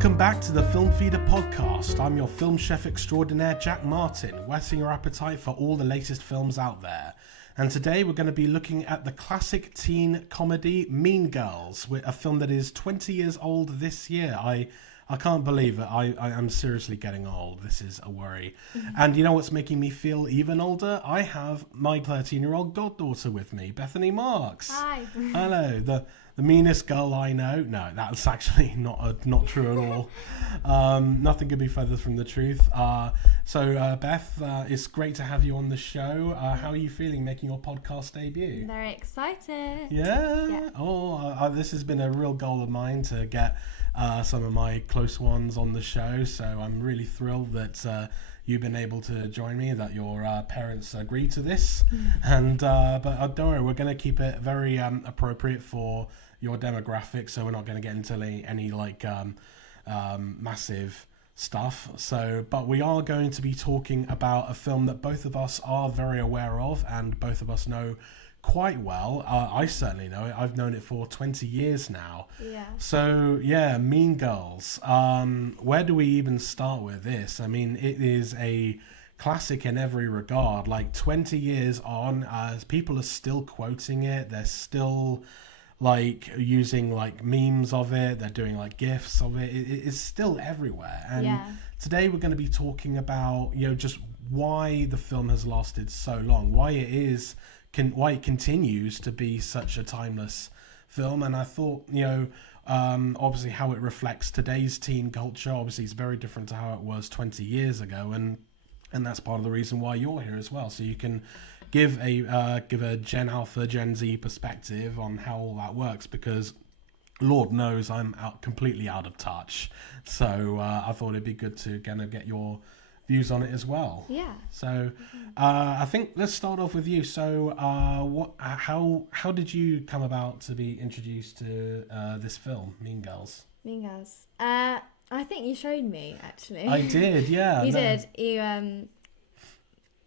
Welcome back to the Film Feeder podcast. I'm your film chef extraordinaire, Jack Martin, whetting your appetite for all the latest films out there. And today we're going to be looking at the classic teen comedy Mean Girls, a film that is 20 years old this year. I can't believe it. I am seriously getting old. This is a worry. And you know what's making me feel even older? I have my 13-year-old goddaughter with me, Bethany Marks. Hi. Hello. The meanest girl I know. No, that's actually not true at all. Nothing could be further from the truth. So Beth, it's great to have you on the show. How are you feeling making your podcast debut? Very excited. Yeah. Oh, this has been a real goal of mine to get some of my close ones on the show. So I'm really thrilled that you've been able to join me, that your parents agreed to this. And but don't worry, we're going to keep it very appropriate for your demographic, so we're not going to get into any like massive stuff. So, but we are going to be talking about a film that both of us are very aware of and both of us know quite well. I certainly know it. I've known it for 20 years now. Yeah. So yeah, Mean Girls. Where do we even start with this? I mean, it is a classic in every regard. Like 20 years on, people are still quoting it. They're still like using like memes of it. They're doing like GIFs of it. It is still everywhere. And today we're going to be talking about, just why the film has lasted so long, why it continues to be such a timeless film. And I thought, obviously how it reflects today's teen culture. Obviously it's very different to how it was 20 years ago. And that's part of the reason why you're here as well. So you can give a Gen Alpha, Gen Z perspective on how all that works, because Lord knows I'm completely out of touch. So I thought it'd be good to kind of get your views on it as well. Yeah. So I think let's start off with you. So how did you come about to be introduced to this film, Mean Girls? Mean Girls. I think you showed me, actually. I did, yeah. You did. You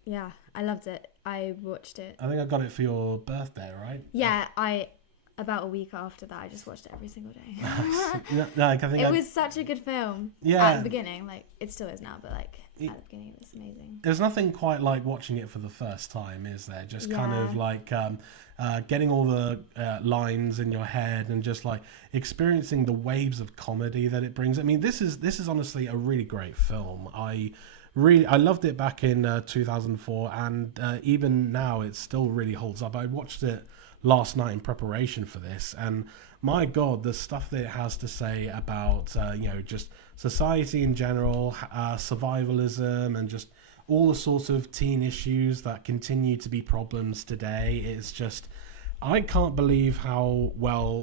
yeah, I loved it. I watched it. I think I got it for your birthday, right? Yeah, about a week after that, I just watched it every single day. It was such a good film. Yeah. At the beginning, like it still is now, but like at the beginning it was amazing. There's nothing quite like watching it for the first time, is there? Just kind of like getting all the lines in your head and just like experiencing the waves of comedy that it brings. I mean, this is honestly a really great film. I loved it back in 2004, and even now it still really holds up. I watched it last night in preparation for this, and my God, the stuff that it has to say about just society in general, survivalism, and just all the sorts of teen issues that continue to be problems today. It's just, I can't believe how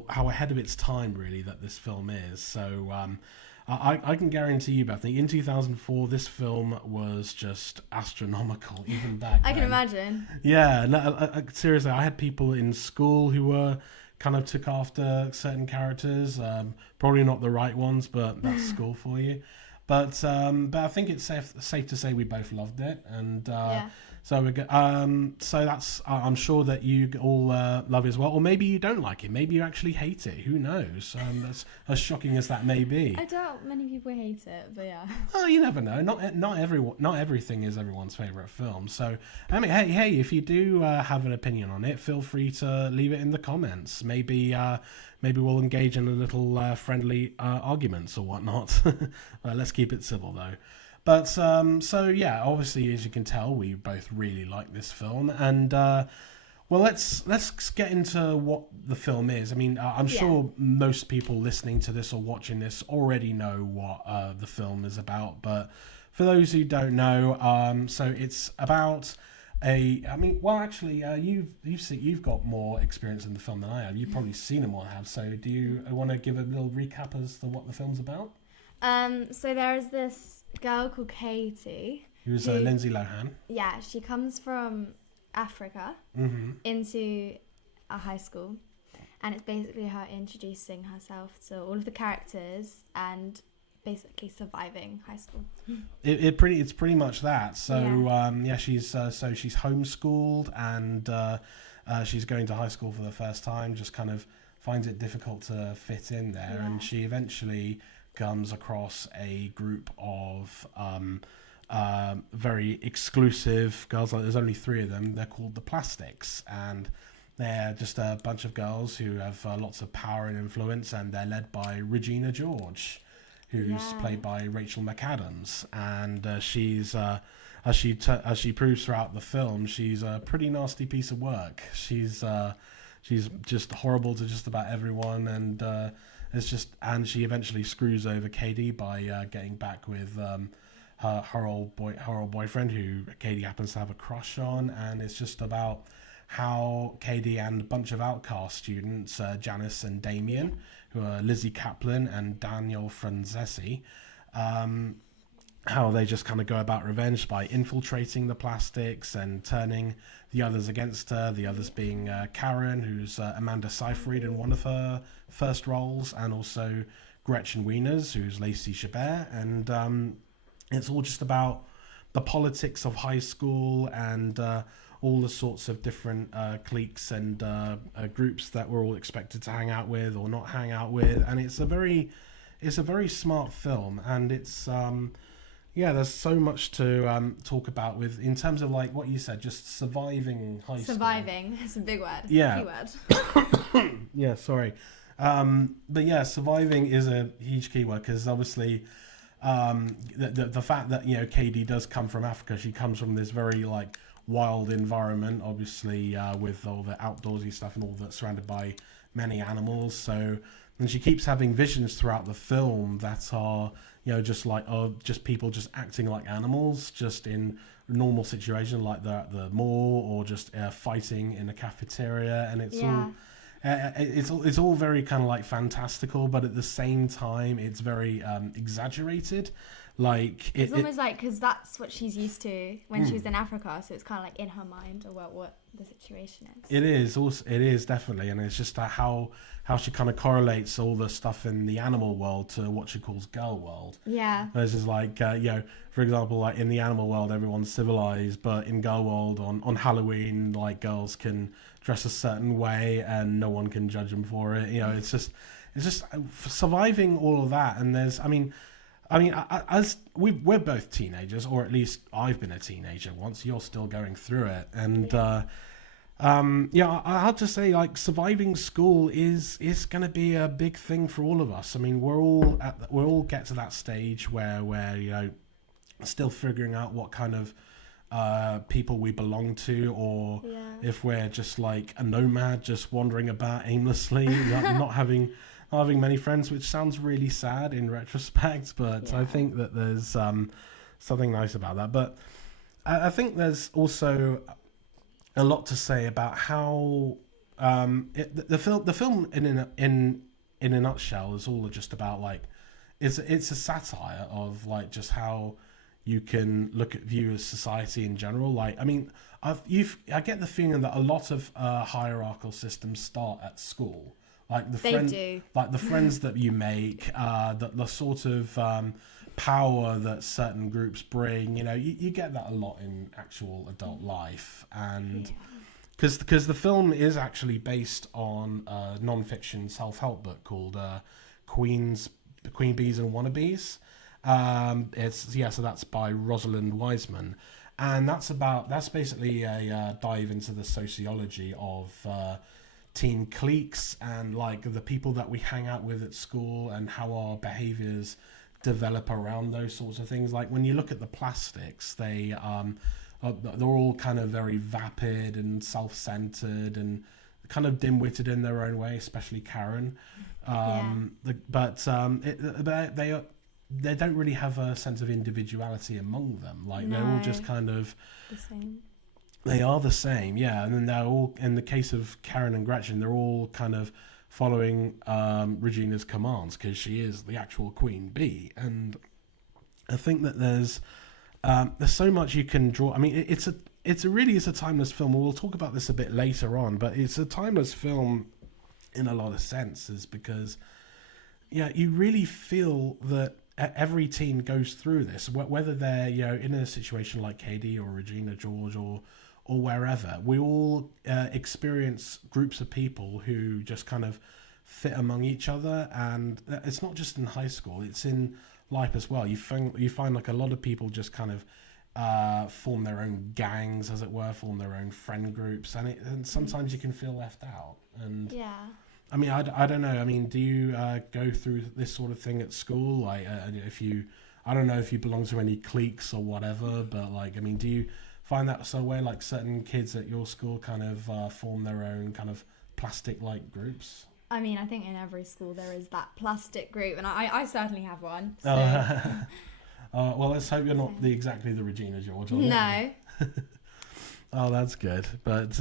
ahead of its time really that this film is. So I can guarantee you, Bethany, in 2004, this film was just astronomical, even back then. I can imagine. Yeah, no, seriously, I had people in school who were kind of took after certain characters, probably not the right ones, but that's school for you. But I think it's safe to say we both loved it, and so we so that's I'm sure that you all love it as well, or maybe you don't like it, maybe you actually hate it. Who knows? That's as shocking as that may be. I doubt many people hate it, but yeah. Well, you never know. Not everything is everyone's favorite film. So I mean, hey, if you do have an opinion on it, feel free to leave it in the comments. Maybe we'll engage in a little friendly arguments or whatnot. Let's keep it civil though. But so yeah, obviously as you can tell, we both really like this film, and let's get into what the film is. I mean, I'm sure most people listening to this or watching this already know what the film is about, but for those who don't know, so it's about you've got more experience in the film than I have. You've probably seen it more than I have. So do you want to give a little recap as to what the film's about? So there's this girl called Katie. Who's Lindsay Lohan. Yeah, she comes from Africa into a high school, and it's basically her introducing herself to all of the characters and basically surviving high school. It's pretty much that. So she's homeschooled, and she's going to high school for the first time. Just kind of finds it difficult to fit in there, and she eventually comes across a group of very exclusive girls. Like, there's only 3 of them. They're called the Plastics, and they're just a bunch of girls who have lots of power and influence, and they're led by Regina George, who's played by Rachel McAdams, and she's as she proves throughout the film, she's a pretty nasty piece of work. She's just horrible to just about everyone, and she eventually screws over Katie by getting back with her old boyfriend, who Katie happens to have a crush on, and it's just about how Katie and a bunch of outcast students, Janice and Damien, who are Lizzie Kaplan and Daniel Franzesi, how they just kind of go about revenge by infiltrating the Plastics and turning the others against her, the others being Karen, who's Amanda Seyfried in one of her first roles, and also Gretchen Wieners, who's Lacey Chabert, and it's all just about the politics of high school and all the sorts of different cliques and groups that we're all expected to hang out with or not hang out with, and it's a very smart film, and it's there's so much to talk about with in terms of like what you said, just surviving high school. Surviving, it's a big word. Yeah. Keyword. Yeah, sorry. But yeah, surviving is a huge keyword, because obviously the fact that, you know, Katie does come from Africa, she comes from this very like wild environment, obviously, with all the outdoorsy stuff and all that, surrounded by many animals. So, and she keeps having visions throughout the film that are, you know, just like just people just acting like animals, just in normal situations like they're at the mall or just fighting in a cafeteria, and it's all very kind of like fantastical, but at the same time it's very exaggerated. Like it's almost like, because that's what she's used to when she was in Africa, so it's kind of like in her mind about what the situation is. It is definitely, and it's just how she kind of correlates all the stuff in the animal world to what she calls girl world. Yeah. There's just like you know, for example, like in the animal world everyone's civilized, but in girl world on Halloween, like girls can dress a certain way and no one can judge them for it. You know, it's just surviving all of that. And there's, I mean, as we're both teenagers, or at least I've been a teenager once. You're still going through it, and I have to say, like, surviving school is going to be a big thing for all of us. I mean, we're all get to that stage where we're, you know, still figuring out what kind of people we belong to, or if we're just like a nomad, just wandering about aimlessly, not having many friends, which sounds really sad in retrospect, but I think that there's something nice about that. But I think there's also a lot to say about how the film in a nutshell is all just about, like, it's a satire of like just how you can look at view as society in general. Like, I mean, I get the feeling that a lot of hierarchical systems start at school. Like the friends that you make, the sort of power that certain groups bring. You know, you get that a lot in actual adult life, and because the film is actually based on a non-fiction self-help book called Queen Bees and Wannabes. So that's by Rosalind Wiseman, and that's basically a dive into the sociology of teen cliques and like the people that we hang out with at school and how our behaviors develop around those sorts of things. Like when you look at the Plastics, they're all kind of very vapid and self-centered and kind of dim-witted in their own way, especially Karen. They don't really have a sense of individuality among them. Like they're all just kind of the same. They are the same, yeah. And then they're all, in the case of Karen and Gretchen, they're all kind of following Regina's commands because she is the actual queen bee. And I think that there's so much you can draw. I mean, it's really a timeless film. We'll talk about this a bit later on, but it's a timeless film in a lot of senses because, you really feel that every teen goes through this, whether they're, you know, in a situation like Katie or Regina George or wherever. We all experience groups of people who just kind of fit among each other, and it's not just in high school; it's in life as well. You find like a lot of people just kind of form their own gangs, as it were, form their own friend groups, and sometimes you can feel left out. And Yeah. I mean, I don't know. I mean, do you go through this sort of thing at school? Like, if you, I don't know if you belong to any cliques or whatever, but like, I mean, do you find that sort of way, like certain kids at your school kind of form their own kind of plastic-like groups? I mean, I think in every school there is that plastic group, and I certainly have one. So. Well, let's hope you're not exactly the Regina George. No. Oh, that's good. But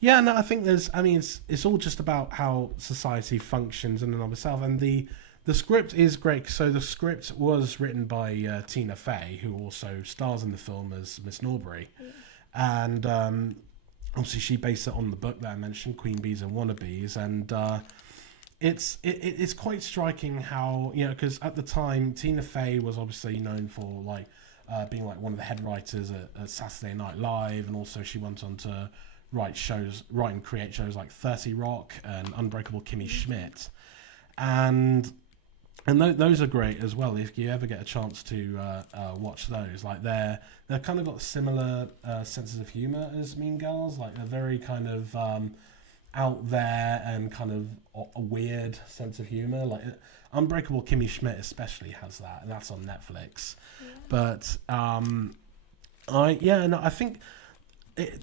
yeah, no, I think I mean, it's all just about how society functions in and of itself. And the script is great. So the script was written by Tina Fey, who also stars in the film as Miss Norbury. And obviously she based it on the book that I mentioned, Queen Bees and Wannabes. And it's quite striking how, because at the time, Tina Fey was obviously known for like being like one of the head writers at Saturday Night Live. And also she went on to write and create shows like 30 Rock and Unbreakable Kimmy Schmidt, and those are great as well. If you ever get a chance to watch those, like they're kind of got similar senses of humor as Mean Girls. Like they're very kind of out there and kind of a weird sense of humor. Like Unbreakable Kimmy Schmidt especially has that, and that's on Netflix. Yeah. But I think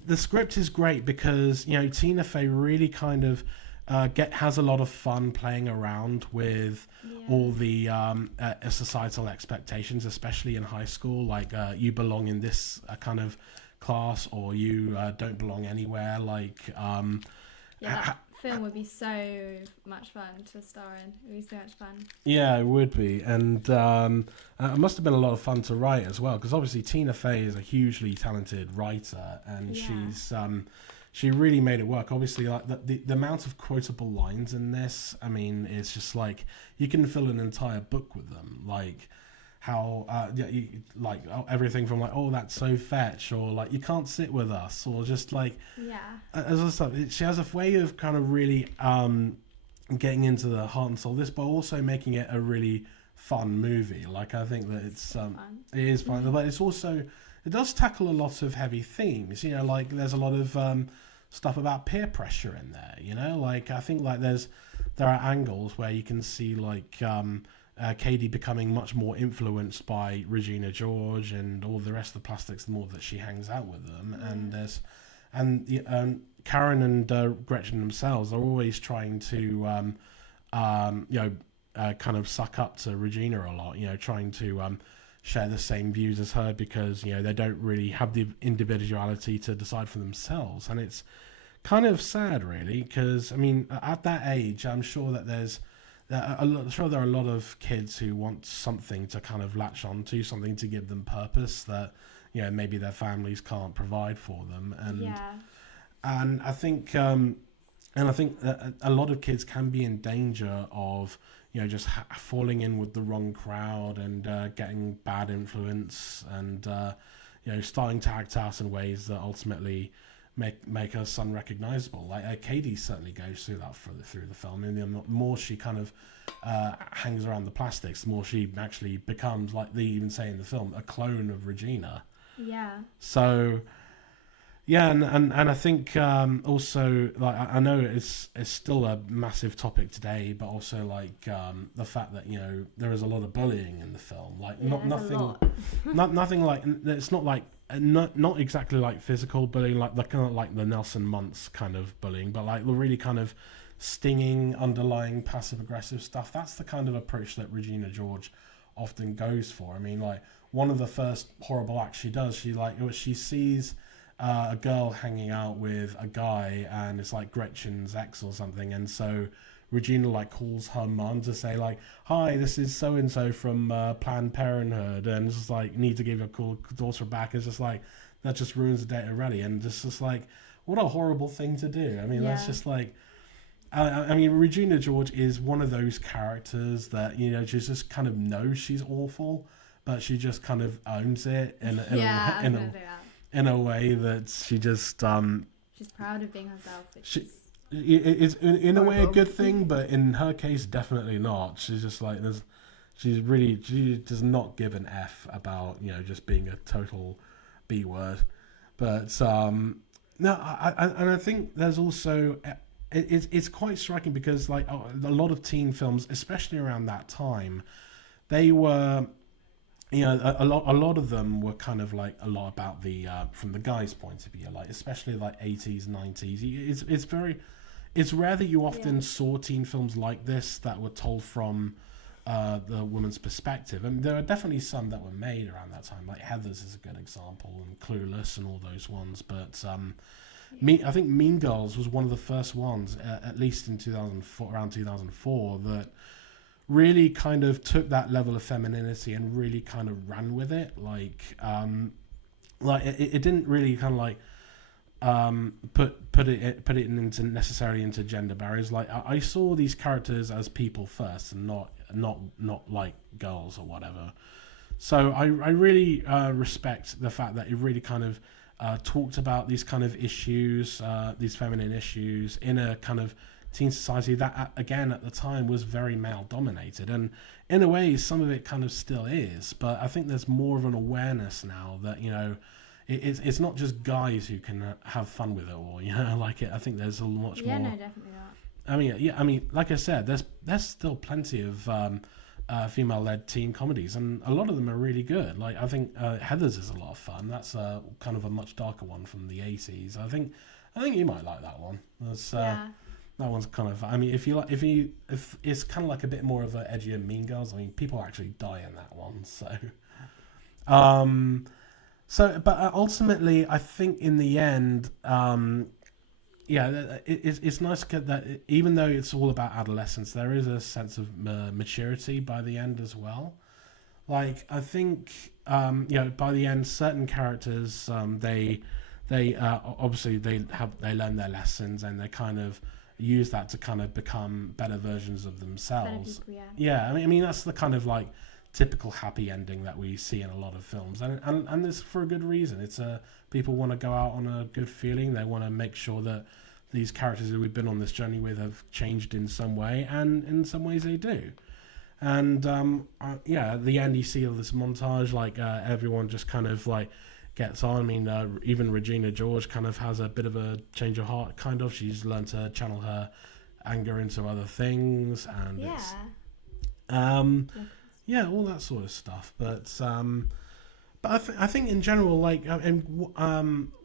the script is great because Tina Fey really kind of has a lot of fun playing around with all the societal expectations, especially in high school. Like you belong in this kind of class, or you don't belong anywhere. Like that film would be so much fun to star in. It would be so much fun. Yeah, it would be, and it must have been a lot of fun to write as well, because obviously Tina Fey is a hugely talented writer, and she really made it work. Obviously, like the amount of quotable lines in this, I mean, it's just like you can fill an entire book with them. Like how everything from like, oh, that's so fetch, or like you can't sit with us, or just like as I said, she has a way of kind of really getting into the heart and soul of this, but also making it a really fun movie. Like I think that it's it is fun, but it's also, it does tackle a lot of heavy themes. Like there's a lot of stuff about peer pressure in there. Like I think like there are angles where you can see like Katie becoming much more influenced by Regina George and all the rest of the plastics the more that she hangs out with them. And Karen and Gretchen themselves are always trying to kind of suck up to Regina a lot, trying to share the same views as her, because they don't really have the individuality to decide for themselves. And it's kind of sad, really, because I mean at that age I'm sure that there are a lot of kids who want something to kind of latch onto, something to give them purpose that maybe their families can't provide for them. And I think that a lot of kids can be in danger of just falling in with the wrong crowd and getting bad influence, and starting to act out in ways that ultimately make us unrecognizable. Like Katie certainly goes through that through the film, and the more she kind of hangs around the plastics, the more she actually becomes, like they even say in the film, a clone of Regina. So and I think also, like I know it's still a massive topic today, but also like the fact that there is a lot of bullying in the film. Like nothing like, it's not like not exactly like physical bullying, like the kind of like the Nelson Muntz kind of bullying, but like the really kind of stinging, underlying passive aggressive stuff. That's the kind of approach that Regina George often goes for. I mean, like one of the first horrible acts she does, she sees a girl hanging out with a guy, and it's like Gretchen's ex or something, and so Regina like calls her mum to say like, hi, this is so and so from Planned Parenthood, and it's just like, need to give your daughter back. It's just like, that just ruins the date already, and it's just like, what a horrible thing to do. I mean, that's just like, I mean, Regina George is one of those characters that she just kind of knows she's awful, but she just kind of owns it in a way that she just she's proud of being herself. it's in a way a good thing, but in her case, definitely not. She's just like she does not give an F about just being a total B word. But no, I think there's also it's quite striking because like a lot of teen films, especially around that time, they were a lot of them were kind of like a lot about the from the guy's point of view, like especially like 80s, 90s. It's rare that you often saw teen films like this that were told from the woman's perspective, and there are definitely some that were made around that time. Like Heathers is a good example, and Clueless, and all those ones. But I think Mean Girls was one of the first ones, at least in 2004, around 2004, that really kind of took that level of femininity and really kind of ran with it. Like it didn't really kind of like put it into necessarily into gender barriers. Like I saw these characters as people first, and not like girls or whatever. So I really respect the fact that it really kind of talked about these kind of issues, these feminine issues in a kind of teen society that again at the time was very male dominated, and in a way some of it kind of still is, but I think there's more of an awareness now that it's not just guys who can have fun with it all, like it. I think there's a much more. No, definitely not. I mean, like I said, there's still plenty of female-led teen comedies, and a lot of them are really good. Like I think Heathers is a lot of fun. That's kind of a much darker one from the 80s. I think you might like that one. That one's kind of. I mean, if it's kind of like a bit more of an edgier Mean Girls. I mean, people actually die in that one. But ultimately, I think in the end, it's nice to get that. Even though it's all about adolescence, there is a sense of maturity by the end as well. Like I think, by the end, certain characters, they obviously they learn their lessons, and they kind of use that to kind of become better versions of themselves. Better people, yeah. I mean that's the kind of like typical happy ending that we see in a lot of films, and it's for a good reason. It's people want to go out on a good feeling. They want to make sure that these characters who we've been on this journey with have changed in some way, and in some ways they do. And at the end you see all this montage, like everyone just kind of like gets on. I mean, even Regina George kind of has a bit of a change of heart. Kind of, she's learned to channel her anger into other things, and it's all that sort of stuff. But I think in general, like,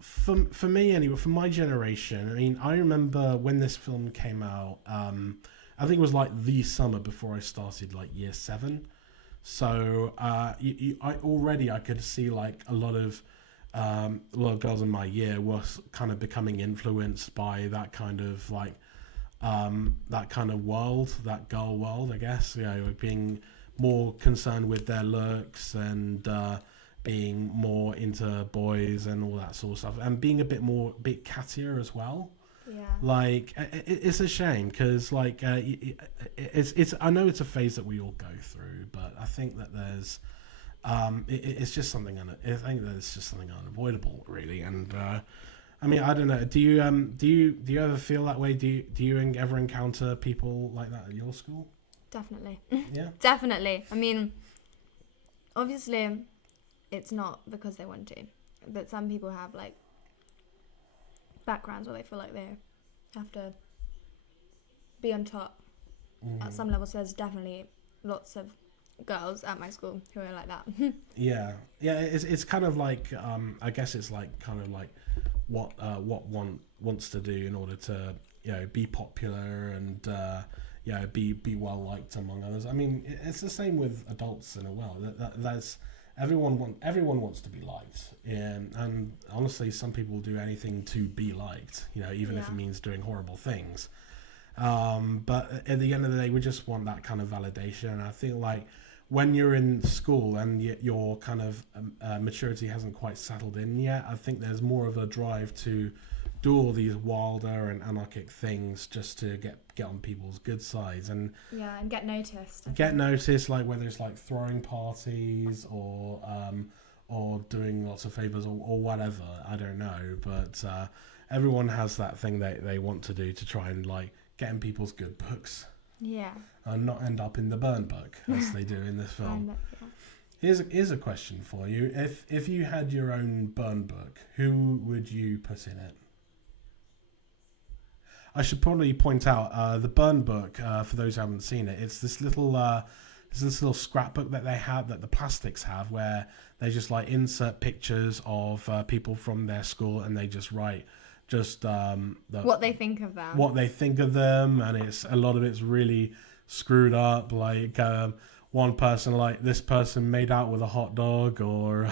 for me anyway, for my generation, I mean, I remember when this film came out. I think it was like the summer before I started like year 7. So I could see like a lot of girls in my year were kind of becoming influenced by that kind of like that kind of world, that girl world, I guess. Being more concerned with their looks, and being more into boys and all that sort of stuff, and being a bit cattier as well. Yeah. Like it's a shame because like it's I know it's a phase that we all go through, but I think that there's it's just something. I think that it's just something unavoidable, really. And I mean, I don't know. Do you ever feel that way? Do you ever encounter people like that at your school? Definitely. Yeah. Definitely. I mean, obviously, it's not because they want to, but some people have like backgrounds where they feel like they have to be on top at some level. So there's definitely lots of girls at my school who are like that. yeah it's kind of like I guess it's like kind of like what one wants to do in order to be popular and be well liked among others. I mean, it's the same with adults in a way. There's everyone wants to be liked, and honestly, some people will do anything to be liked. Even if it means doing horrible things. But at the end of the day, we just want that kind of validation. And I think like when you're in school and your kind of maturity hasn't quite settled in yet, I think there's more of a drive to do all these wilder and anarchic things just to get on people's good sides and get noticed. Like whether it's like throwing parties or doing lots of favors or whatever. I don't know, but everyone has that thing they want to do to try and like get in people's good books Yeah. and not end up in the burn book as they do in this film. Here's a question for you. If you had your own burn book, who would you put in it? I should probably point out the burn book, for those who haven't seen it, it's this little scrapbook that they have, that the plastics have, where they just like insert pictures of people from their school, and they just write what they think of them. What they think of them, and it's a lot of it's really screwed up. Like one person, like this person made out with a hot dog, or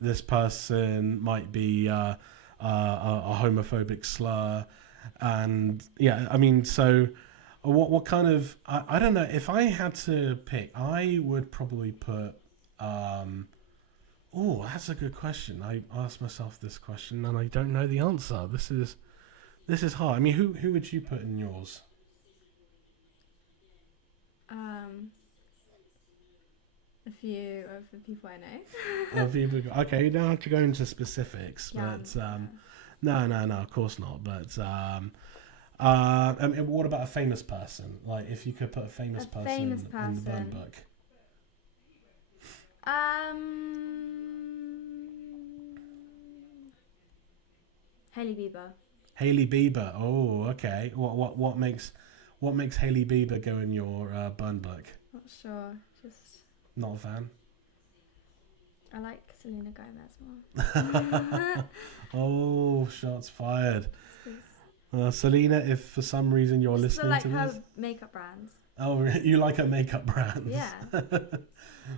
this person might be a homophobic slur, and yeah, I mean, so what kind of I don't know. If I had to pick, I would probably put. Oh, that's a good question. I asked myself this question and I don't know the answer. This is hard. I mean, who would you put in yours? A few of the people I know. Okay, you don't have to go into specifics, Yeah, but no, of course not. But and what about a famous person? Like, if you could put a famous person in the burn book. Hailey Bieber. Hailey Bieber. Oh, okay. What makes Hailey Bieber go in your burn book? Not sure. Just Not a fan. I like Selena Gomez more. Oh, shots fired. Selena, if for some reason you're Just listening like to her this. makeup brands. Oh, you like her makeup brands? Yeah.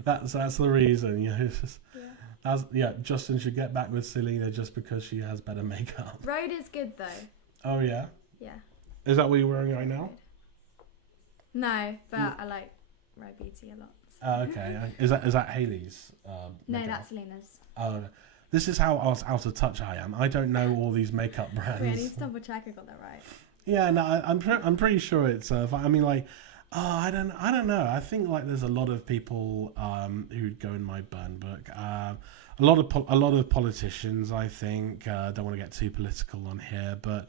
That's the reason. It's just, Yeah. Justin should get back with Selena just because she has better makeup. Rhode is good though. Oh yeah. Yeah. Is that what you're wearing right now? No, but I like Rhode Beauty a lot. So. Oh, okay. Is that Hailey's? No, makeup? that's Selena's. Oh, this is how out of touch I am. I don't know all these makeup brands. Wait, I need to double check I got that right. Yeah, no, I'm pretty sure it's. I mean, like, I don't know. I think like there's a lot of people who'd go in my burn book. A lot of politicians. I think don't want to get too political on here, but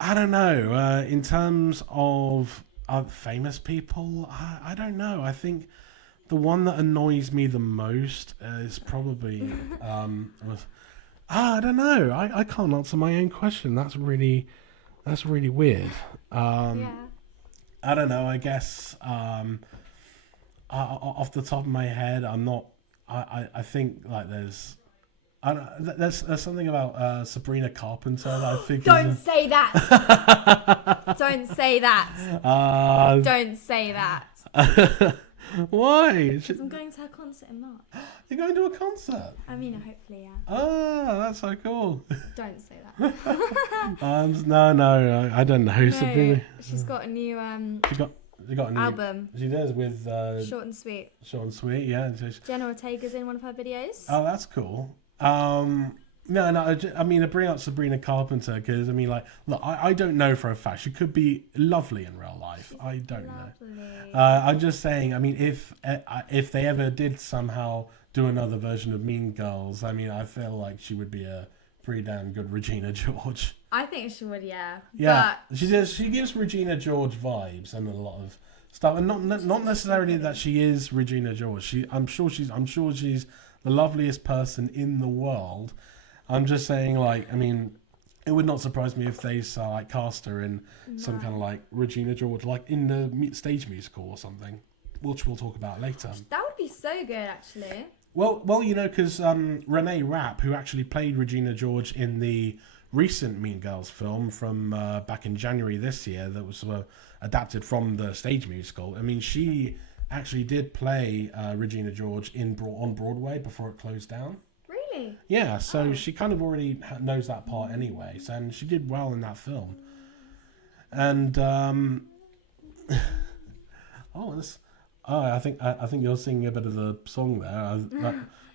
I don't know. In terms of famous people, I don't know. I think the one that annoys me the most is probably I don't know. I can't answer my own question. That's really weird. Yeah. I don't know. I guess off the top of my head, I'm not. I think like there's something about Sabrina Carpenter that I think. Don't say that. Don't say that. Don't say that. Why? Because I'm going to her concert in March. You're going to a concert? I mean, hopefully, yeah. Oh, that's so cool. Don't say that. No, I don't know. No, Sabrina. she's got a new She got a new album. She does with Short and Sweet. Short and Sweet, yeah. Jenna Ortega's in one of her videos. Oh, that's cool. No, I mean, I bring up Sabrina Carpenter because, I mean, like, look, I don't know for a fact. She could be lovely in real life. I don't know. I'm just saying, I mean, if they ever did somehow do another version of Mean Girls, I mean, I feel like she would be a pretty damn good Regina George. I think she would, yeah. Yeah, But she gives Regina George vibes and a lot of stuff, and not necessarily that she is Regina George. I'm sure she's the loveliest person in the world. I'm just saying, like, I mean, it would not surprise me if they cast her in some kind of like Regina George, like in the stage musical or something, which we'll talk about later. that would be so good, actually. Well, you know, because Renee Rapp, who actually played Regina George in the recent Mean Girls film from back in January this year, that was adapted from the stage musical. I mean, she actually did play Regina George on Broadway before it closed down. Really? Yeah, so she kind of already knows that part anyway, and she did well in that film. And I think you're singing a bit of the song there.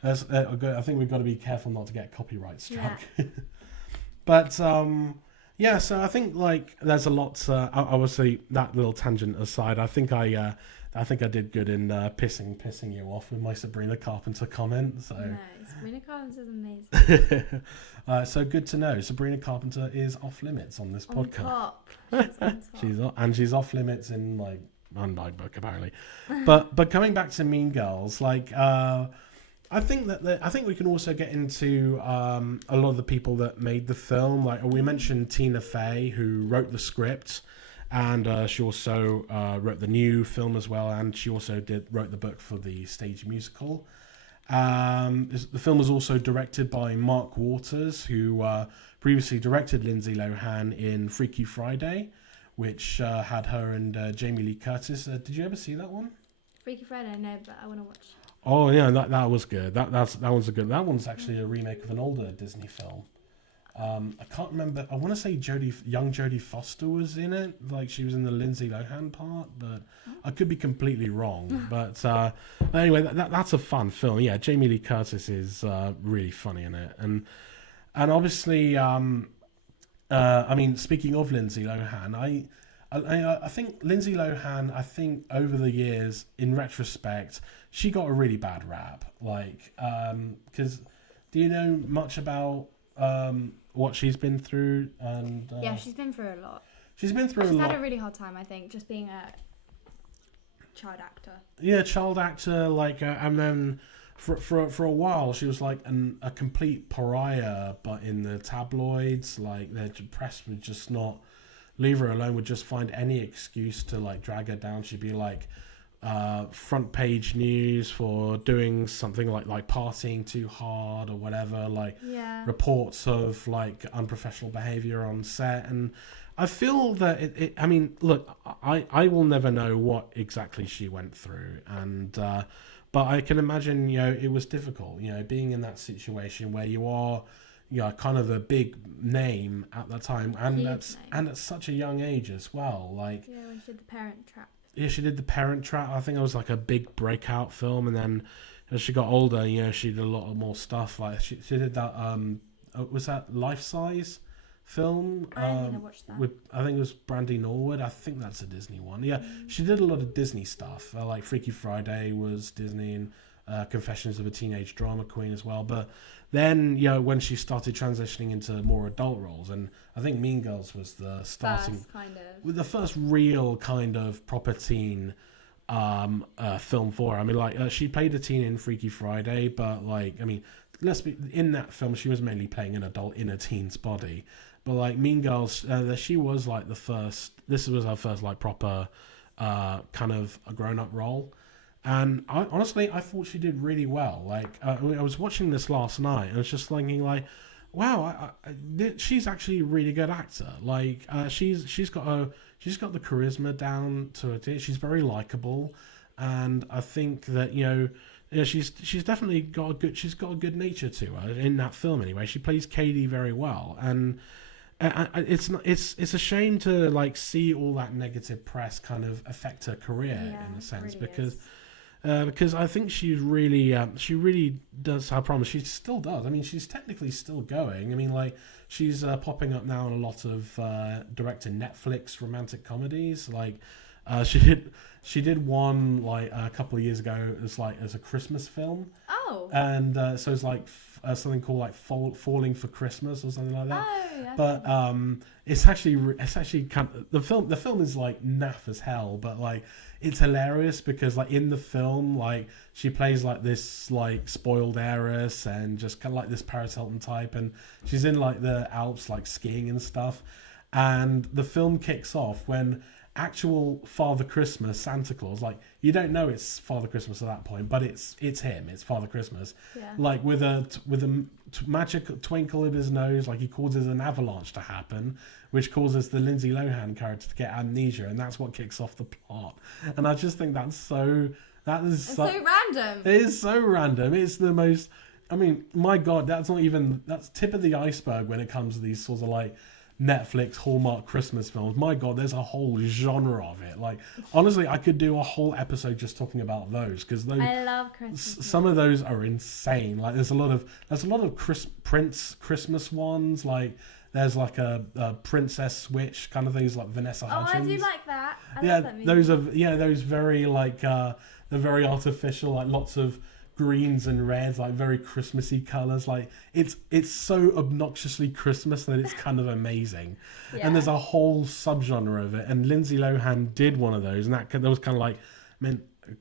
I think we've got to be careful not to get copyright struck. Yeah. But yeah, so I think like there's a lot. Obviously, that little tangent aside, I think I think I did good in pissing you off with my Sabrina Carpenter comment. So No, Sabrina Carpenter is amazing. so good to know. Sabrina Carpenter is off limits on this On podcast. top. She's on top. She's off limits in like Undyed Book apparently. But coming back to Mean Girls, like I think we can also get into a lot of the people that made the film. Like we mentioned Tina Fey, who wrote the script, and she also wrote the new film as well, and she also wrote the book for the stage musical. The film was also directed by Mark Waters, who previously directed Lindsay Lohan in Freaky Friday, which had her and Jamie Lee Curtis. Did you ever see that one? Freaky Friday, no, but I want to watch. Oh yeah, that was good. That one's a good. That one's actually a remake of an older Disney film. I can't remember. I want to say young Jodie Foster was in it, like she was in the Lindsay Lohan part, but I could be completely wrong. But anyway, that's a fun film. Yeah, Jamie Lee Curtis is really funny in it, and obviously, I mean, speaking of Lindsay Lohan, I think Lindsay Lohan, I think over the years, in retrospect, she got a really bad rap. Like, because do you know much about what she's been through? And Yeah, she's been through a lot. She's been through a She's lot. had a really hard time, I think, just being a child actor. Yeah, child actor, like, and then for a while she was like a complete pariah, but in the tabloids, like the press would just not leave her alone, would just find any excuse to like drag her down. She'd be like front page news for doing something like partying too hard or whatever, like reports of like unprofessional behavior on set. And I feel that I mean, look, I will never know what exactly she went through, and but I can imagine, you know, it was difficult, you know, being in that situation where you are, you know, kind of a big name at the time, and at such a young age as well. Like, yeah, when she did The Parent Trap. Yeah, she did The Parent Trap. I think it was like a big breakout film, and then as she got older, you know, she did a lot more stuff. Like she did that. Was that Life Size film? I don't think I watched that. I think it was Brandy Norwood. I think that's a Disney one. Yeah, she did a lot of Disney stuff. Like Freaky Friday was Disney, and Confessions of a Teenage Drama Queen as well. But then, you know, when she started transitioning into more adult roles, and I think Mean Girls was the starting, with the first real kind of proper teen film for her. I mean, like she played a teen in Freaky Friday, but like, I mean, in that film she was mainly playing an adult in a teen's body. But like Mean Girls, she was like the first. This was her first like proper kind of a grown-up role. And honestly, I thought she did really well. Like, I was watching this last night, and I was just thinking, like, wow, she's actually a really good actor. Like, she's got the charisma down to it. She's very likable, and I think that, you know, she's definitely got a good nature to her in that film. Anyway, she plays Katie very well, and it's a shame to like see all that negative press kind of affect her career in a sense, really because I think she really does have promise. She still does. I mean, she's technically still going. I mean, like, she's popping up now in a lot of directing Netflix romantic comedies. Like, she did one like a couple of years ago as a Christmas film. Oh. And so it's like something called like Falling for Christmas or something like that. Oh, yeah. But it's actually kind of, the film is like naff as hell, but like it's hilarious because like in the film, like she plays like this like spoiled heiress and just kind of like this Paris Hilton type, and she's in like the Alps like skiing and stuff, and the film kicks off when actual Father Christmas, Santa Claus, like you don't know it's Father Christmas at that point, but it's him, it's Father Christmas, like with a magic twinkle in his nose, like he causes an avalanche to happen, which causes the Lindsay Lohan character to get amnesia, and that's what kicks off the plot. And I just think that is so random. It is so random. It's the most, I mean, my God, that's tip of the iceberg when it comes to these sorts of like Netflix Hallmark Christmas films. My God, there's a whole genre of it. Like, honestly, I could do a whole episode just talking about those because those I love Christmas. some of those are insane. Like, there's a lot of Prince Christmas ones. Like, there's like a Princess Switch kind of things, like Vanessa Oh, Hudgens. I do like that. I Yeah, love that movie. those very like they're very artificial, like lots of greens and reds, like very Christmassy colors. Like it's so obnoxiously Christmas that it's kind of amazing. Yeah. And there's a whole subgenre of it. And Lindsay Lohan did one of those, and that was kind of like,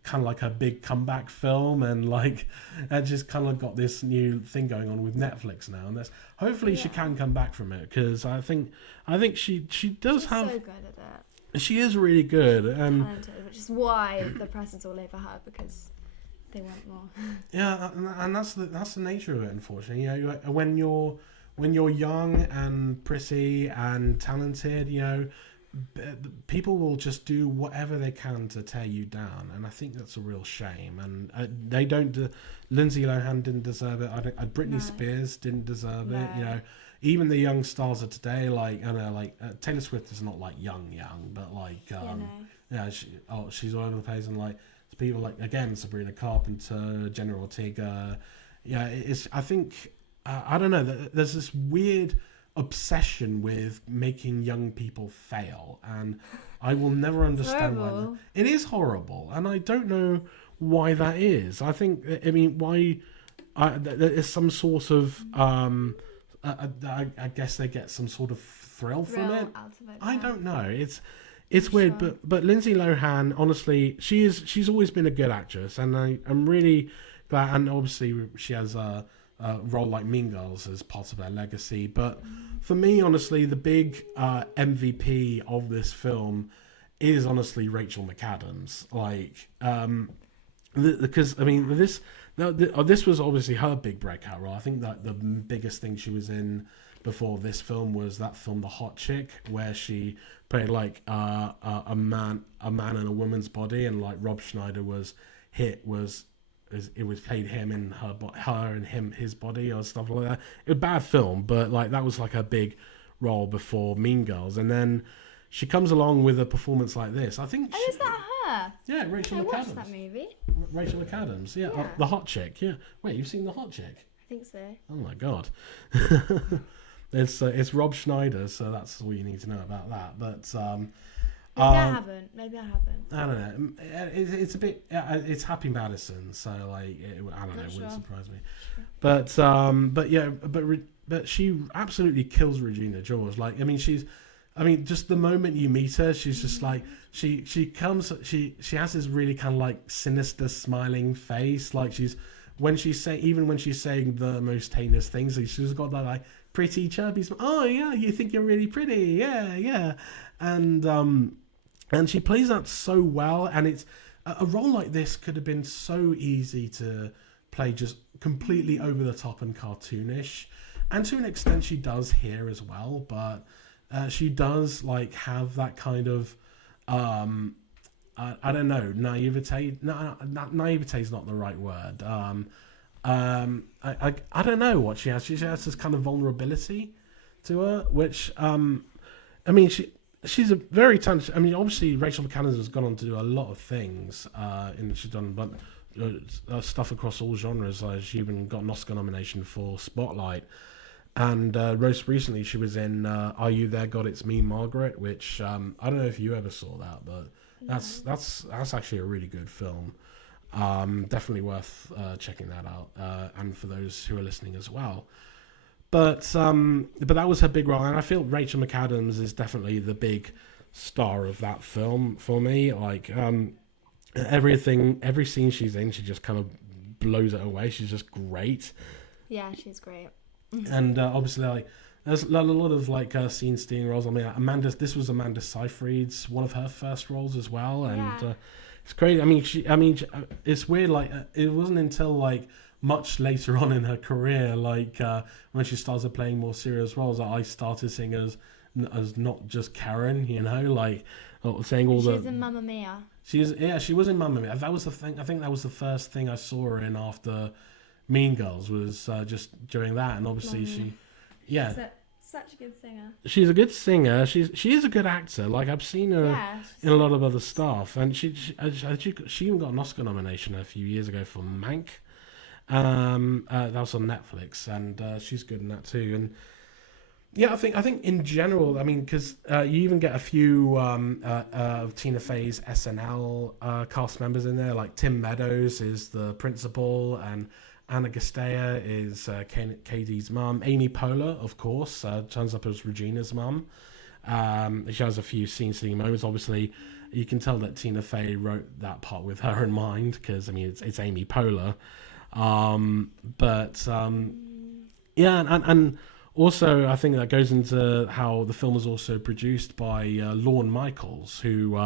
kind of like a big comeback film, and like it just kind of got this new thing going on with Netflix now. And that's hopefully she can come back from it, because I think she does She's have. so good at it. She is really good, and Talented, which is why the press is all over her, because they want more. yeah, and that's the nature of it. Unfortunately, you know, when you're young and pretty and talented, you know, people will just do whatever they can to tear you down, and I think that's a real shame. And they don't. Lindsay Lohan didn't deserve it. Britney Spears didn't deserve it. You know, even the young stars of today, like I know, like Taylor Swift is not like young, but like she's all over the place, and like people like, again, Sabrina Carpenter, Jenna Ortega. Yeah, it's. I think I don't know. There's this weird obsession with making young people fail, and I will never understand why. It is horrible, and I don't know why that is. I think, I mean, why there is some sort of I guess they get some sort of thrill from it. I don't know. It's weird, but Lindsay Lohan, honestly, she's always been a good actress, and I'm really glad. And obviously, she has a role like Mean Girls as part of her legacy. But for me, honestly, the big MVP of this film is honestly Rachel McAdams. Like, because I mean, this was obviously her big breakout role. I think that the biggest thing she was in before this film was that film The Hot Chick, where she played like a man in a woman's body, and like Rob Schneider played him in her and his body or stuff like that. It was a bad film, but like that was like her big role before Mean Girls, and then she comes along with a performance like this. I think. Oh, is that her? Yeah, Rachel McAdams. I watched that movie. Rachel McAdams. Yeah, The Hot Chick. Yeah. Wait, you've seen The Hot Chick? I think so. Oh my God. It's Rob Schneider, so that's all you need to know about that. But Maybe I haven't. I don't know. It's a bit. It's Happy Madison, so like I don't know. It wouldn't surprise me. Sure. But she absolutely kills Regina George. Like, just the moment you meet her, she's just like she has this really kind of like sinister smiling face. Like when she's saying the most heinous things, she's got that like pretty chubby smile. Oh yeah, you think you're really pretty, yeah, and she plays that so well. And it's a role like this could have been so easy to play just completely over the top and cartoonish, and to an extent she does here as well. But she does like have that kind of I don't know, naivete. No, naivete is not the right word. I don't know what she has. She has this kind of vulnerability to her, which she's a very talented. I mean, obviously Rachel McAdams has gone on to do a lot of things, and she's done stuff across all genres. She even got an Oscar nomination for Spotlight, and most recently she was in Are You There, God? It's Me, Margaret, which I don't know if you ever saw that, but that's actually a really good film. Definitely worth checking that out, and for those who are listening as well. But that was her big role, and I feel Rachel McAdams is definitely the big star of that film for me. Like every scene she's in, she just kind of blows it away. She's just great. Yeah, she's great. And obviously, like, there's a lot of like scene stealing roles. I mean, this was Amanda Seyfried's one of her first roles as well, and it's crazy. It's weird. Like, it wasn't until like much later on in her career, like when she started playing more serious roles, that I started seeing her as not just Karen, you know, like saying all She's in Mamma Mia. She was in Mamma Mia. That was the thing. I think that was the first thing I saw her in after Mean Girls, was just during that, and obviously such a good singer. She's a good singer. She is a good actor. Like I've seen her Yeah. in a lot of other stuff, and she even got an Oscar nomination a few years ago for Mank. That was on Netflix, and she's good in that too. And yeah, I think in general, I mean, because you even get a few of Tina Fey's SNL cast members in there, like Tim Meadows is the principal, and Anna Gastea is Katie's mum. Amy Poehler, of course, turns up as Regina's mum. She has a few scene moments. Obviously, you can tell that Tina Fey wrote that part with her in mind because I mean it's Amy Poehler. Yeah, and also I think that goes into how the film was also produced by Lorne Michaels, who,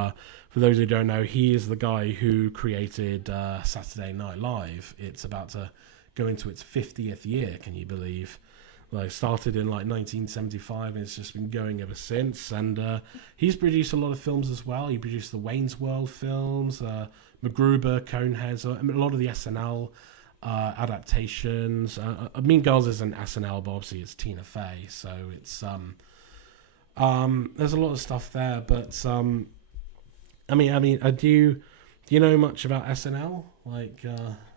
for those who don't know, he is the guy who created Saturday Night Live. It's about to go into its 50th year, can you believe? Like started in like 1975 and it's just been going ever since. And he's produced a lot of films as well. He produced the Wayne's World films, MacGruber, Coneheads, a lot of the SNL adaptations. Mean Girls isn't SNL, but obviously it's Tina Fey, so it's there's a lot of stuff there. But do you know much about SNL? Like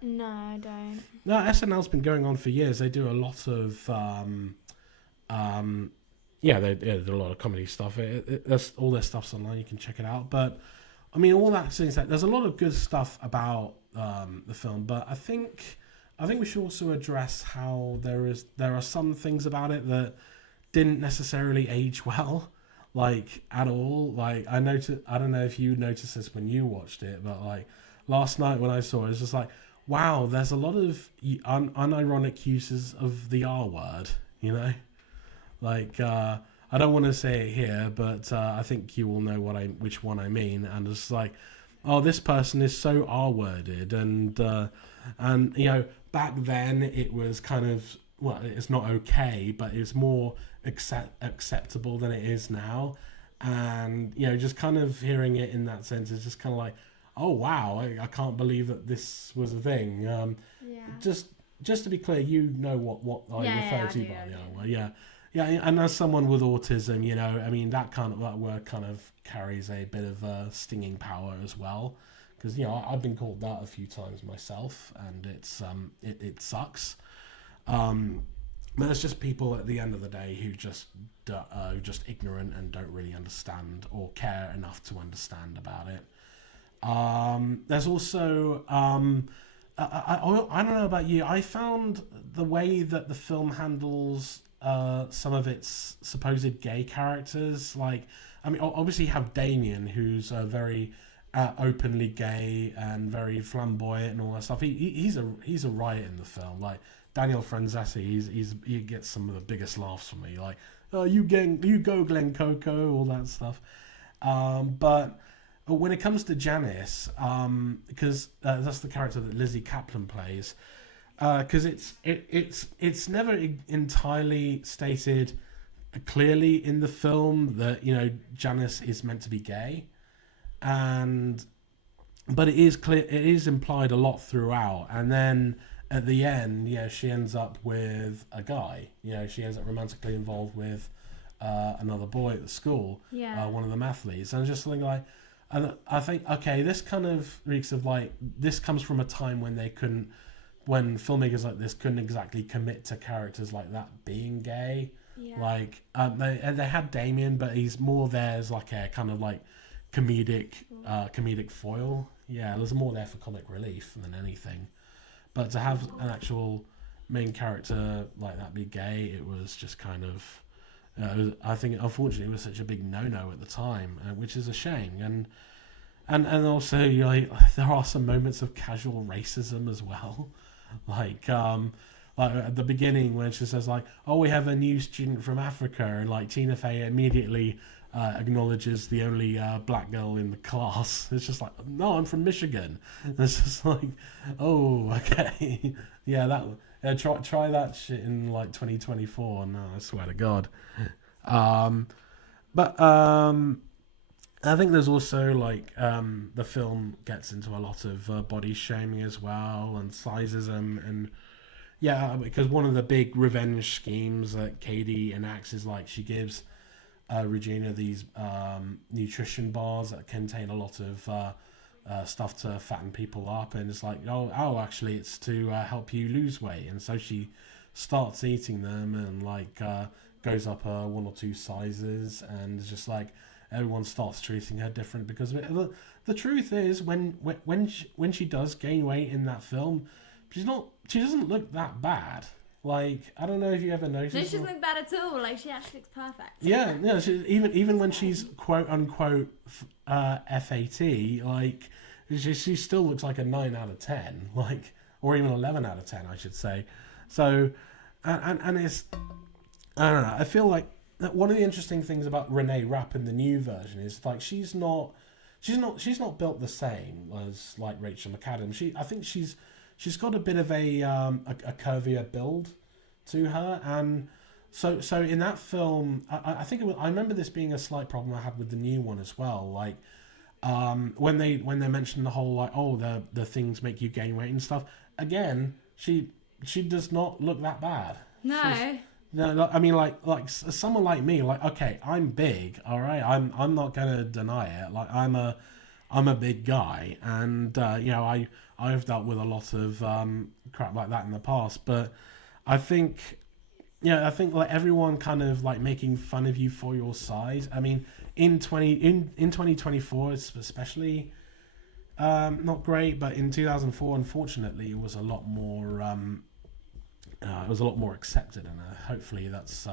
No, I don't. no, SNL's been going on for years. They do a lot of they do a lot of comedy stuff. That's all their stuff's online. You can check it out. But I mean, all that things that there's a lot of good stuff about the film. But I think we should also address how there are some things about it that didn't necessarily age well, like at all. Like I don't know if you noticed this when you watched it, but like last night when I saw it, it's just like, wow, there's a lot of unironic uses of the R word, you know? Like, I don't want to say it here, but I think you all know which one I mean. And it's like, oh, this person is so R-worded. And you know, back then it was kind of, well, it's not okay, but it's more acceptable than it is now. And, you know, just kind of hearing it in that sense is just kind of like, oh wow, I can't believe that this was a thing. Just to be clear, you know what I refer to by the R word. Yeah, and as someone with autism, you know, I mean that word kind of carries a bit of stinging power as well, because you know I've been called that a few times myself, and it's it sucks. But it's just people at the end of the day who just ignorant and don't really understand or care enough to understand about it. There's also I don't know about you. I found the way that the film handles some of its supposed gay characters, like I mean, obviously you have Damien, who's very openly gay and very flamboyant and all that stuff. He's a riot in the film. Like Daniel Franzese, he gets some of the biggest laughs from me. Like, oh, you go Glen Coco, all that stuff. But when it comes to Janice, because that's the character that Lizzie Kaplan plays, because it's never entirely stated clearly in the film that, you know, Janice is meant to be gay, but it is clear, it is implied a lot throughout, and then at the end, you know, she ends up with a guy. You know, she ends up romantically involved with another boy at the school, one of the mathletes, and just something like. And I think, okay, this kind of reeks of like, this comes from a time when when filmmakers like this couldn't exactly commit to characters like that being gay. Yeah. Like, they had Damien, but he's more there as like a kind of like comedic foil. Yeah, there's more there for comic relief than anything. But to have an actual main character like that be gay, it was just kind of. I think unfortunately it was such a big no-no at the time, which is a shame. And also, you know, there are some moments of casual racism as well, like at the beginning when she says like, "Oh, we have a new student from Africa," and like Tina Fey immediately acknowledges the only black girl in the class. It's just like, "No, I'm from Michigan." And it's just like, "Oh, okay, yeah, that." Try that shit in like 2024. No, I swear to God. But I think there's also like the film gets into a lot of body shaming as well and sizeism, and Yeah, because one of the big revenge schemes that Katie enacts is like she gives Regina these nutrition bars that contain a lot of stuff to fatten people up, and it's like, actually, it's to help you lose weight, and so she starts eating them and like goes up 1 or 2 sizes, and it's just like everyone starts treating her different because of it. The truth is, when she does gain weight in that film, she doesn't look that bad. Like, I don't know if you ever noticed. No, she doesn't look bad at all. Like, she actually looks perfect. Yeah, even when she's quote unquote FAT, like she still looks like a 9 out of 10, like, or even 11 out of 10, I should say. So, and it's, I don't know. I feel like one of the interesting things about Renee Rapp in the new version is like she's not built the same as like Rachel McAdams. I think she's got a bit of a curvier build to her, and so in that film, I think I remember this being a slight problem I had with the new one as well. Like when they mentioned the whole like, the things make you gain weight and stuff. Again, she does not look that bad. No. No, I mean, like someone like me, like, okay, I'm big, all right. I'm not gonna deny it. Like, I'm a big guy, and I've dealt with a lot of crap like that in the past. But I think like everyone kind of like making fun of you for your size. I mean, in 2024, it's especially not great, but in 2004, unfortunately, it was a lot more. It was a lot more accepted, and hopefully that's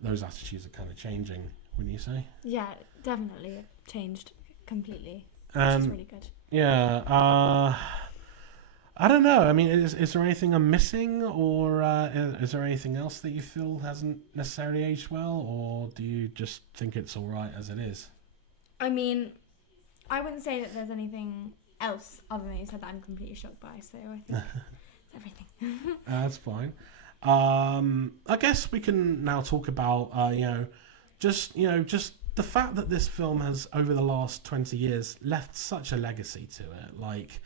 those attitudes are kind of changing. Wouldn't you say? Yeah, definitely changed completely, which is really good. Yeah. I don't know. I mean, is there anything I'm missing, or is there anything else that you feel hasn't necessarily aged well, or do you just think it's all right as it is? I mean, I wouldn't say that there's anything else other than you said that I'm completely shocked by. So I think it's everything. That's fine. I guess we can now talk about just the fact that this film has over the last 20 years left such a legacy to it. Like,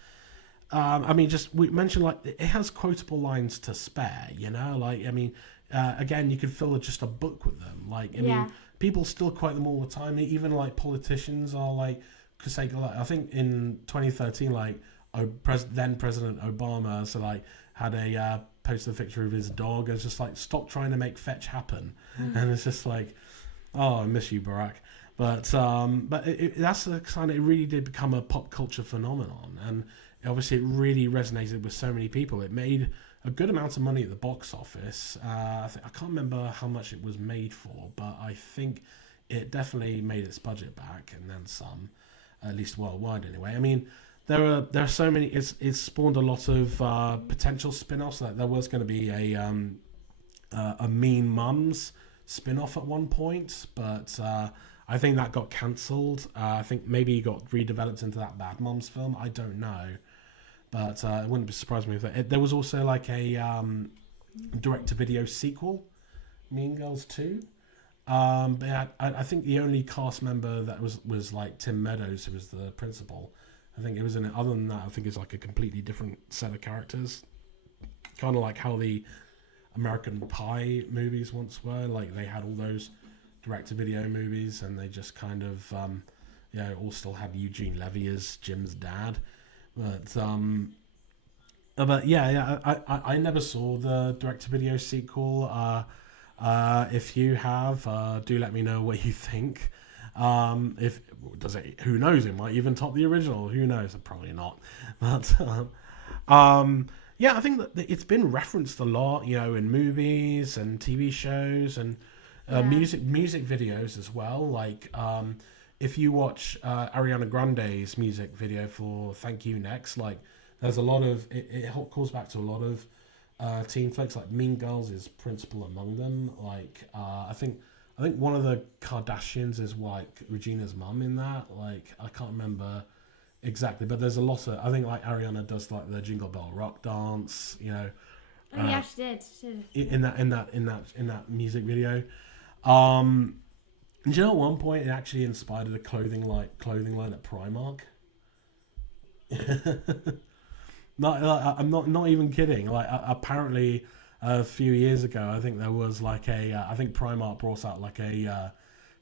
I mean, just we mentioned like it has quotable lines to spare. Like, I mean, again, you could fill just a book with them. Like, I mean, people still quote them all the time. Even like politicians are like, cause say, like, I think in 2013, like then President Obama, so like had a posted a picture of his dog. It's just like, stop trying to make fetch happen, and it's just like, oh, I miss you, Barack. But that's the kind of, it really did become a pop culture phenomenon, and obviously it really resonated with so many people. It made a good amount of money at the box office. I can't remember how much it was made for, but I think it definitely made its budget back and then some, at least worldwide anyway. I mean, there are so many. It's spawned a lot of potential spin-offs. Like there was going to be a Mean Mums spin-off at one point, but I think that got cancelled. I think maybe it got redeveloped into that Bad Moms film. I don't know, but it wouldn't surprise me if there was also like a direct-to-video sequel, Mean Girls 2. But yeah, I think the only cast member that was like Tim Meadows, who was the principal. I think it was in it. Other than that, I think it's like a completely different set of characters. Kind of like how the American Pie movies once were. Like they had all those direct-to-video movies, and they just kind of, all still had Eugene Levy as Jim's dad. But yeah, I never saw the direct-to-video sequel. If you have, do let me know what you think. Who knows? It might even top the original. Who knows? Probably not. But yeah, I think that it's been referenced a lot, in movies and TV shows and music videos as well. Like if you watch Ariana Grande's music video for "Thank You Next," like there's a lot of it calls back to a lot of teen flicks. Like Mean Girls is principal among them. Like I think one of the Kardashians is like Regina's mum in that. Like I can't remember exactly, but there's a lot of. I think like Ariana does like the Jingle Bell Rock dance. Oh yeah, she did. In that music video. Do you know at one point it actually inspired a clothing line at Primark? I'm not even kidding. Like apparently, a few years ago, I think there was like I think Primark brought out like a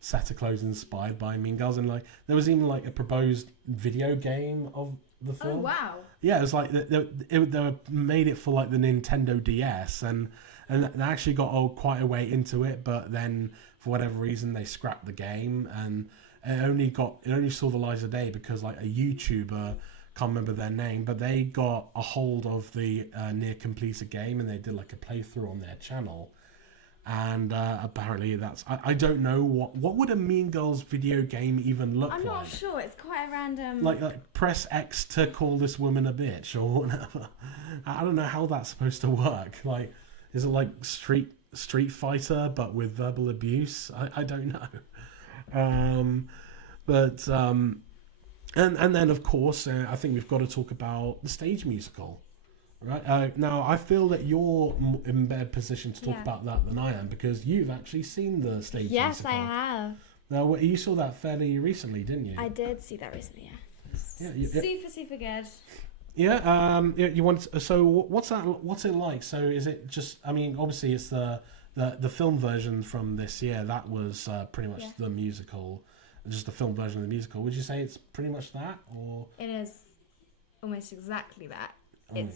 set of clothes inspired by Mean Girls, and like there was even like a proposed video game of the Oh film. wow. Yeah, it was like they made it for like the Nintendo DS, and they actually got quite a way into it, but then for whatever reason they scrapped the game, and it only saw the light of day because like a YouTuber, can't remember their name, but they got a hold of the near completed game and they did like a playthrough on their channel. And apparently that's I don't know what would a Mean Girls video game even look I'm like. not sure. It's quite a random. Like press X to call this woman a bitch or whatever. I don't know how that's supposed to work. Like, is it like Street Fighter but with verbal abuse? I don't know. But and then of course I think we've got to talk about the stage musical. Right now, I feel that you're in a better position to talk Yeah. about that than I am because you've actually seen the stage Yes, musical. I have. Now, you saw that fairly recently, didn't you? I did see that recently. Yeah. Super good. Yeah. You want so what's that? What's it like? So is it just? I mean, obviously it's the film version from this year. That was pretty much the musical, just the film version of the musical. Would you say it's pretty much that, or? It is almost exactly that. Oh.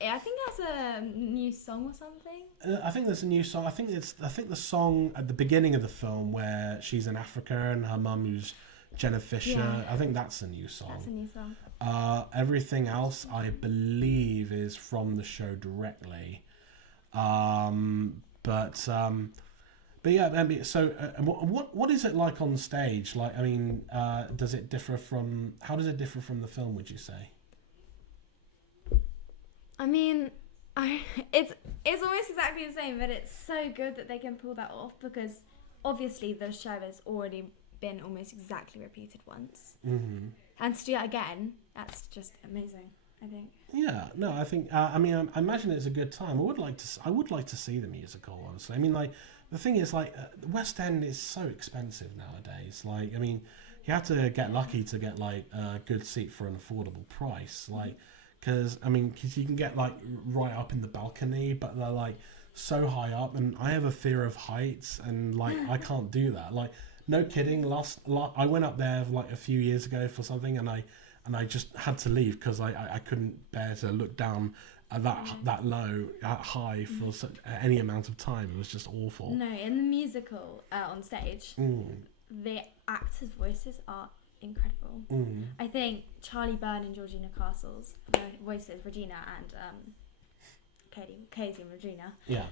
I think that's a new song or something. I think there's a new song. I think the song at the beginning of the film where she's in Africa and her mum, who's Jenna Fisher. Yeah. I think that's a new song. That's a new song. Everything else, I believe, is from the show directly. But yeah. I mean, so what is it like on stage? Like, I mean, does it differ from? How does it differ from the film? Would you say? I mean, it's almost exactly the same, but it's so good that they can pull that off because obviously the show has already been almost exactly repeated once, and to do that again, that's just amazing. I think. Yeah, no, I think. I mean, I imagine it's a good time. I would like to see the musical. Honestly, I mean, like the thing is, like the West End is so expensive nowadays. Like, I mean, you have to get lucky to get like a good seat for an affordable price. Like, because you can get like right up in the balcony, but they're like so high up, and I have a fear of heights, and like I can't do that. Like, no kidding. I went up there like a few years ago for something, and I just had to leave because I couldn't bear to look down at that low, that high for any amount of time. It was just awful. No, in the musical on stage, the actors' voices are incredible. I think Charlie Byrne and Georgina Castle's voices, Regina and Casey and Regina. Yeah.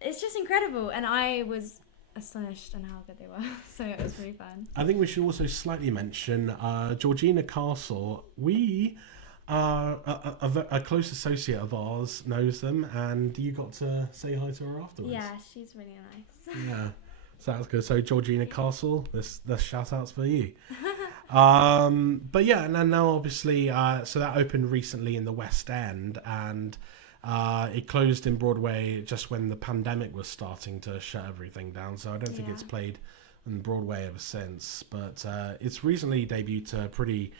It's just incredible, and I was astonished on how good they were. So it was really fun. I think we should also slightly mention Georgina Castle. We, a close associate of ours, knows them, and you got to say hi to her afterwards. Yeah, she's really nice. Yeah, so that's good. So Georgina Castle, this shout outs for you. But yeah, and now obviously, so that opened recently in the West End, and it closed in Broadway just when the pandemic was starting to shut everything down. So I don't think it's played on Broadway ever since. But it's recently debuted to pretty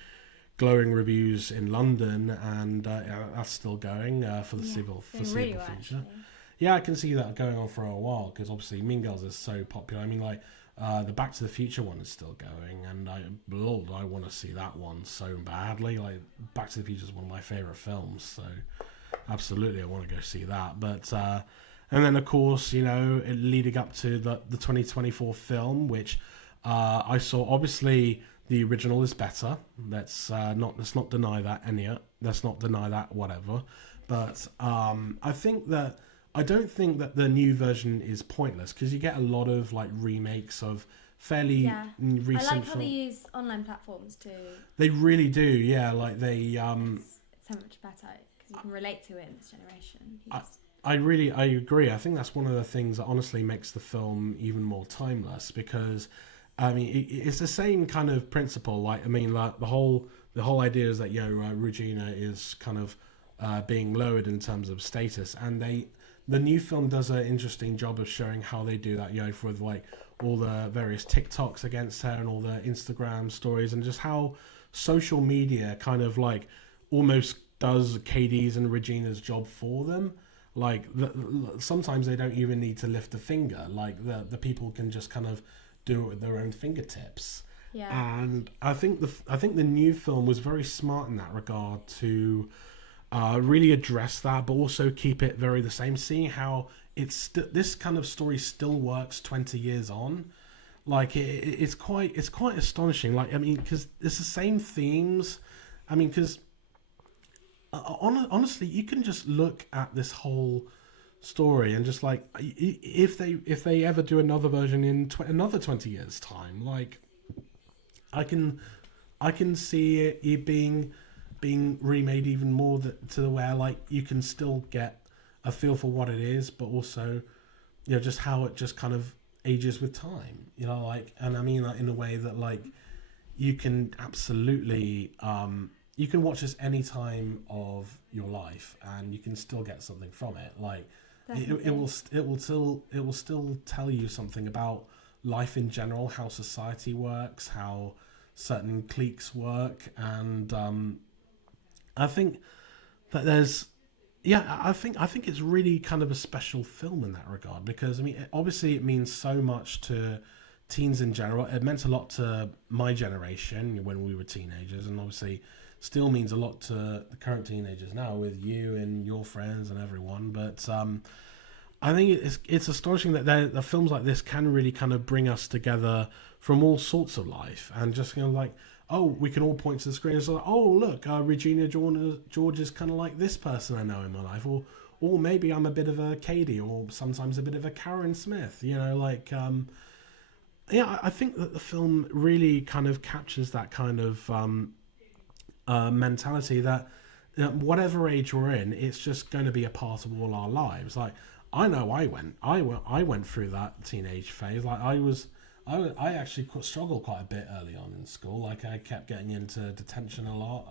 glowing reviews in London, and that's still going for the foreseeable future. Actually. Yeah, I can see that going on for a while because obviously Mean Girls is so popular. I mean, like the Back to the Future one is still going, and I want to see that one so badly. Like, Back to the Future is one of my favorite films, so absolutely I want to go see that. But and then of course, you know, leading up to the 2024 film, which I saw. Obviously, the original is better. Let's not deny that, Enya. Let's not deny that, whatever. But I don't think that the new version is pointless because you get a lot of like remakes of fairly recent. I like how they use online platforms too. They really do, yeah. Like they it's so much better because you can relate to it in this generation. I agree. I think that's one of the things that honestly makes the film even more timeless because, I mean, it's the same kind of principle. Like, I mean, like the whole idea is that Regina is kind of being lowered in terms of status, and the new film does an interesting job of showing how they do that. For like all the various TikToks against her and all the Instagram stories, and just how social media kind of like almost does Katie's and Regina's job for them. Like sometimes they don't even need to lift a finger. Like the people can just kind of do it with their own fingertips. Yeah. And I think the new film was very smart in that regard to really address that, but also keep it very the same. Seeing how this kind of story still works 20 years on, like it's quite astonishing. Like I mean, because it's the same themes. I mean, because honestly, you can just look at this whole story and just like if they ever do another version in another 20 years time, like I can see it being remade even more to the where like you can still get a feel for what it is, but also just how it just kind of ages with time, like, and I mean like in a way that like you can absolutely you can watch this any time of your life and you can still get something from it. Like it will still tell you something about life in general, how society works, how certain cliques work, and I think that I think it's really kind of a special film in that regard, because I mean obviously it means so much to teens in general. It meant a lot to my generation when we were teenagers, and obviously still means a lot to the current teenagers now with you and your friends and everyone. But I think it's astonishing that the films like this can really kind of bring us together from all sorts of life, and just like, oh, we can all point to the screen and say, oh look, Regina George is kind of like this person I know in my life, or maybe I'm a bit of a Katie, or sometimes a bit of a Karen Smith, like I think that the film really kind of captures that kind of mentality that whatever age we're in, it's just going to be a part of all our lives. Like I know I went through that teenage phase. Like I actually struggled quite a bit early on in school. Like I kept getting into detention a lot.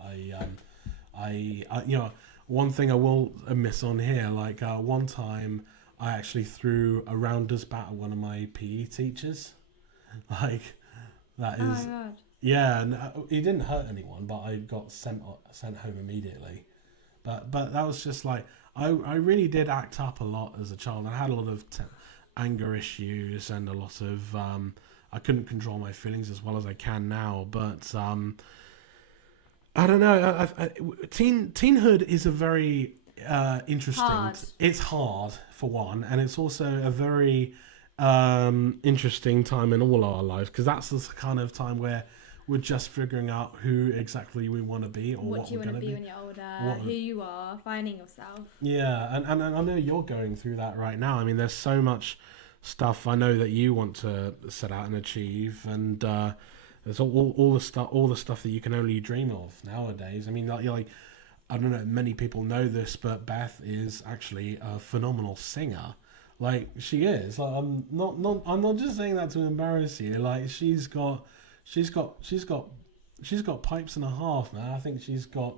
I one thing I will miss on here, like one time I actually threw a rounder's bat at one of my PE teachers. Like that is. Oh my god. Yeah, and he didn't hurt anyone, but I got sent home immediately. But that was just like I really did act up a lot as a child. I had a lot of anger issues and a lot of I couldn't control my feelings as well as I can now. But I don't know. Teenhood is a very interesting. Hard. It's hard for one, and it's also a very interesting time in all our lives, because that's the kind of time where we're just figuring out who exactly we want to be, or what you we're going to be when you're older, who you are, finding yourself. Yeah, and I know you're going through that right now. I mean, there's so much stuff I know that you want to set out and achieve, and there's all the stuff that you can only dream of nowadays. I mean, like I don't know, many people know this, but Beth is actually a phenomenal singer. Like she is. Like I'm not just saying that to embarrass you. Like she's got pipes and a half, man. I think she's got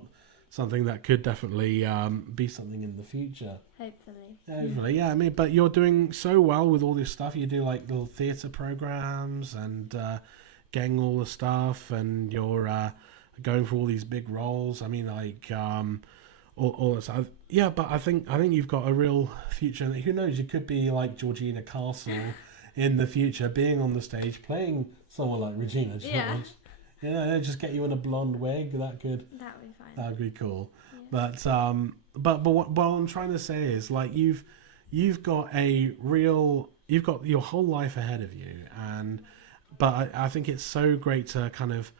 something that could definitely be something in the future. Hopefully, yeah. I mean, but you're doing so well with all this stuff. You do like little theatre programs and getting all the stuff, and you're going for all these big roles. I mean, like all that stuff. Yeah, but I think you've got a real future. And who knows? You could be like Georgina Castle in the future, being on the stage playing someone like Regina George. Yeah. Just get you in a blonde wig. That would be fine. That'd be cool. Yeah. But what I'm trying to say is, like, you've got your whole life ahead of you, but I think it's so great to kind of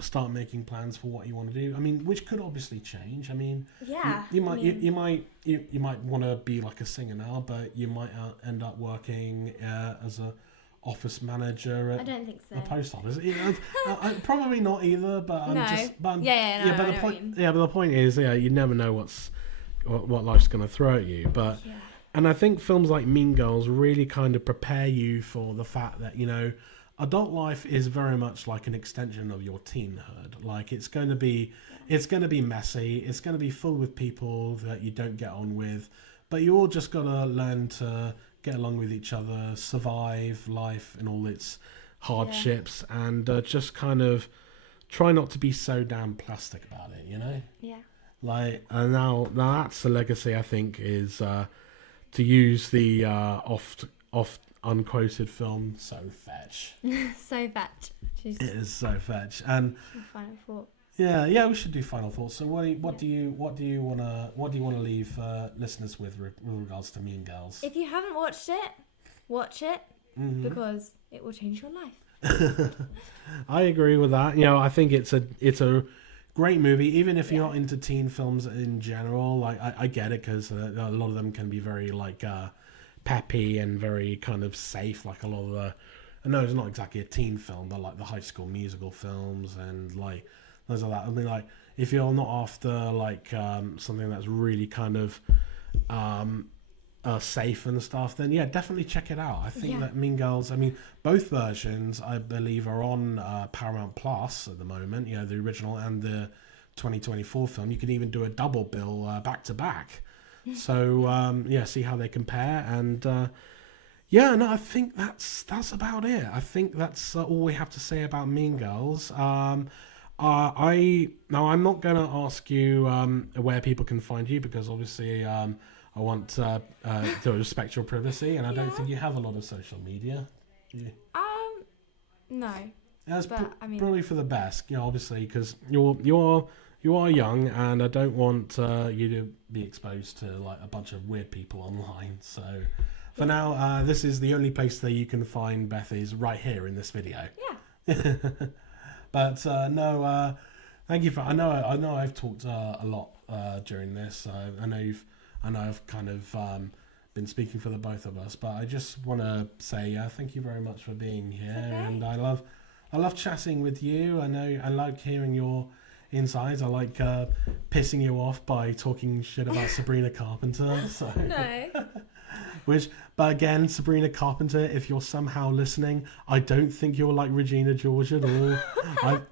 start making plans for what you want to do. I mean, which could obviously change. I mean, yeah, you might want to be like a singer now, but you might end up working as a office manager at I don't think so. a post office. Probably not either. But But the point is, you never know what life's going to throw at you. But and I think films like Mean Girls really kind of prepare you for the fact that adult life is very much like an extension of your teenhood. Like it's going to be messy. It's going to be full with people that you don't get on with, but you all just got to learn to get along with each other, survive life and all its hardships, and just kind of try not to be so damn plastic about it. Yeah. Like, and now that's a legacy. I think is to use the oft unquoted film "So Fetch." So fetch. It is so fetch, and Final thought. yeah, we should do final thoughts. So, what do you want to leave listeners with regards to Mean Girls? If you haven't watched it, watch it because it will change your life. I agree with that. I think it's a great movie, even if you're not into teen films in general. Like, I get it, because a lot of them can be very like peppy and very kind of safe. Like a lot of the, I know it's not exactly a teen film, but like the High School Musical films and like those are that. I mean, like, if you're not after like something that's really kind of safe and stuff, then yeah, definitely check it out. I think that Mean Girls, I mean, both versions I believe are on Paramount Plus at the moment, the original and the 2024 film. You can even do a double bill back to back, so see how they compare. And I think that's about it. I think that's all we have to say about Mean Girls. I'm not going to ask you where people can find you, because obviously I want to respect your privacy, and I don't think you have a lot of social media. No. That's I mean, probably for the best, obviously, because you are young, and I don't want you to be exposed to like a bunch of weird people online. So for now, this is the only place that you can find Beth is right here in this video. Yeah. But thank you for. I know I've talked a lot during this. I know I've kind of been speaking for the both of us, but I just want to say thank you very much for being here, and I love chatting with you. I like hearing your insides. I like pissing you off by talking shit about Sabrina Carpenter. So. No. But again, Sabrina Carpenter, if you're somehow listening, I don't think you're like Regina George at all.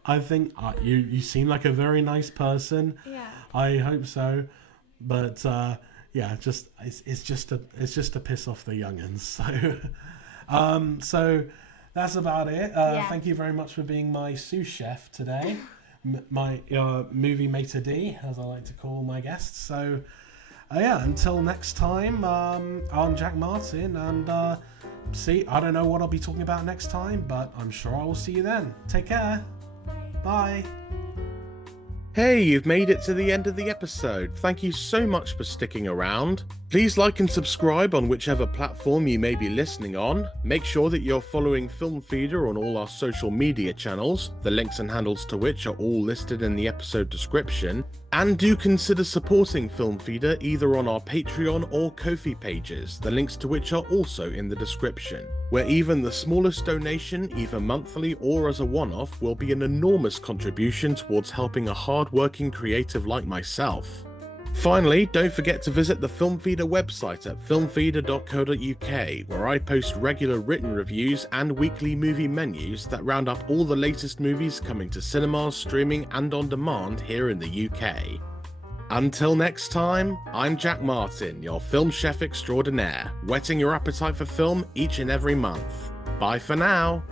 I think you seem like a very nice person. Yeah. I hope so, but it's just to piss off the youngins. So that's about it. Thank you very much for being my sous chef today, my movie maitre d', as I like to call my guests. So. Until next time, I'm Jack Martin, and I don't know what I'll be talking about next time, but I'm sure I will see you then. Take care. Bye. Hey, you've made it to the end of the episode. Thank you so much for sticking around. Please like and subscribe on whichever platform you may be listening on. Make sure that you're following Film Feeder on all our social media channels, the links and handles to which are all listed in the episode description. And do consider supporting Film Feeder either on our Patreon or Ko-fi pages, the links to which are also in the description, where even the smallest donation, either monthly or as a one-off, will be an enormous contribution towards helping a hard-working creative like myself. Finally, don't forget to visit the Film Feeder website at filmfeeder.co.uk, where I post regular written reviews and weekly movie menus that round up all the latest movies coming to cinemas, streaming and on demand here in the UK. Until next time, I'm Jack Martin, your film chef extraordinaire, whetting your appetite for film each and every month. Bye for now.